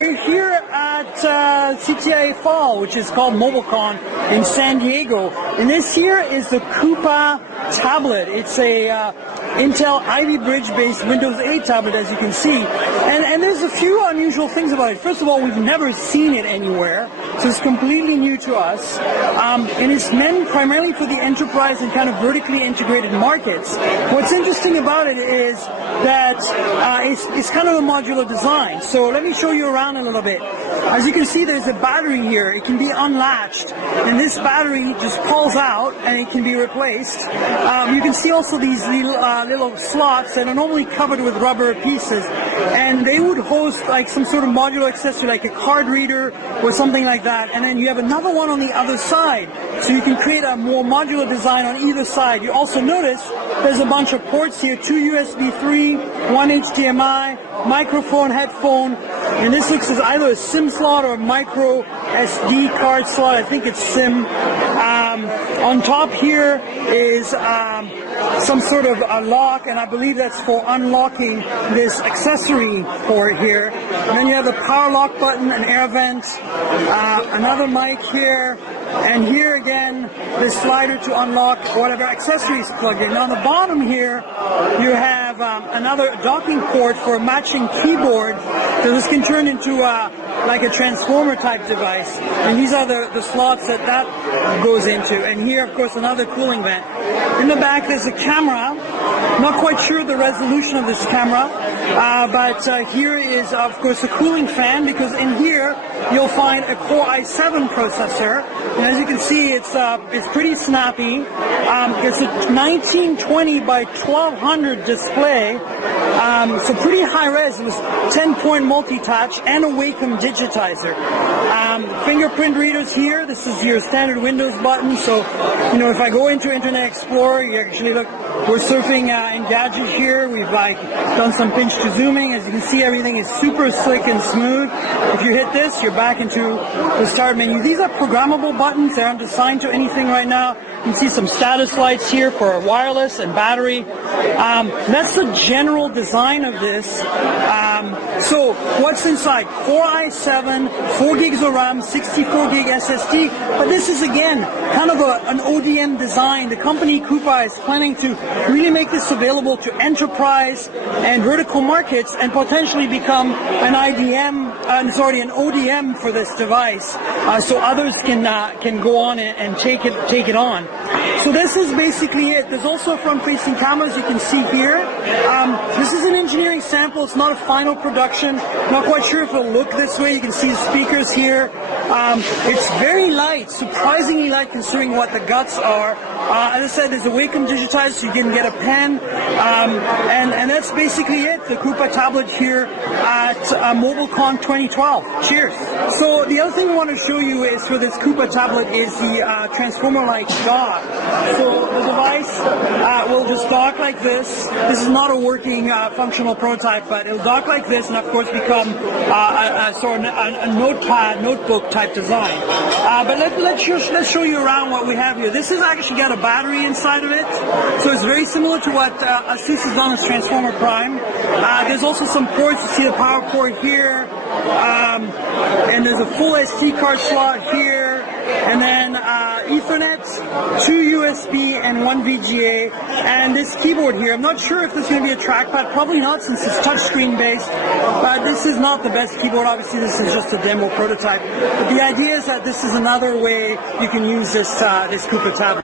We're here at CTIA Fall, which is called MobileCon in San Diego, and this here is the Kupa tablet. It's a Intel Ivy Bridge-based Windows 8 tablet, as you can see, and there's a few unusual things about it. First of all, we've never seen it anywhere, so it's completely new to us, and it's meant primarily for the enterprise and kind of vertically integrated markets. What's interesting about it is that it's kind of a modular design. So let me show you around a little bit. As you can see, there's a battery here. It can be unlatched, and this battery just pulls out and it can be replaced. You can see also these little slots that are normally covered with rubber pieces, and they would host like some sort of modular accessory like a card reader or something like that. And then you have another one on the other side, so you can create a more modular design on either side. You also notice there's a bunch of ports here, 2 USB 3, 1 HDMI, microphone, headphone, and this looks as either a SIM slot or a micro SD card slot. I think it's SIM. On top here is some sort of a lock, and I believe that's for unlocking this accessory port here. And then you have a power lock button, an air vent, another mic here, and here again the slider to unlock whatever accessories plugged in. Now on the bottom here you have another docking port for a matching keyboard, so this can turn into like a transformer type device, and these are the slots that goes into. And here of course another cooling vent. In the back there's a camera. Not quite sure the resolution of this camera, but here is of course a cooling fan, because in here you'll find a Core i7 processor, and as you can see it's pretty snappy. It's a 1920 by 1200 display, so pretty high res. It was 10-point multi-touch and a Wacom digitizer. Fingerprint readers here. This is your standard Windows button, so you know if I go into Internet Explorer, you actually look. We're surfing in Gadget here. We've done some pinch to zooming. As you can see, everything is super slick and smooth. If you hit this, you're back into the start menu. These are programmable buttons. They aren't assigned to anything right now. You can see some status lights here for wireless and battery. That's the general design of this. So what's inside? Core i7, 4 gigs of RAM, 64 gig SSD. But this is again kind of an ODM design. The company Kupa is planning to really make this available to enterprise and vertical markets, and potentially become an an ODM for this device, so others can go on and take it on. So this is basically it. There's also front-facing cameras you can see here. This is an engineering sample. It's not a final production. Not quite sure if it'll look this way. You can see the speakers here. It's very light, surprisingly light considering what the guts are. As I said, there's a Wacom digitizer, so you can get a pen, and that's basically it. The Kupa tablet here at MobileCon 2012. Cheers. So the other thing I want to show you is for this Kupa tablet is the transformer-like dock. So the device will just dock like this. This is not a working functional prototype, but it'll dock like this, and of course become a notebook type design. But let's show you around what we have here. This has actually got a battery inside of it, so it's very similar to what ASUS has done with Transformer Prime. There's also some ports. You see the power port here, and there's a full SD card slot here, and then Ethernet, 2 USB, and 1 VGA, and this keyboard here. I'm not sure if this is going to be a trackpad. Probably not, since it's touchscreen based, but this is not the best keyboard. Obviously this is just a demo prototype, but the idea is that this is another way you can use this Kupa tablet.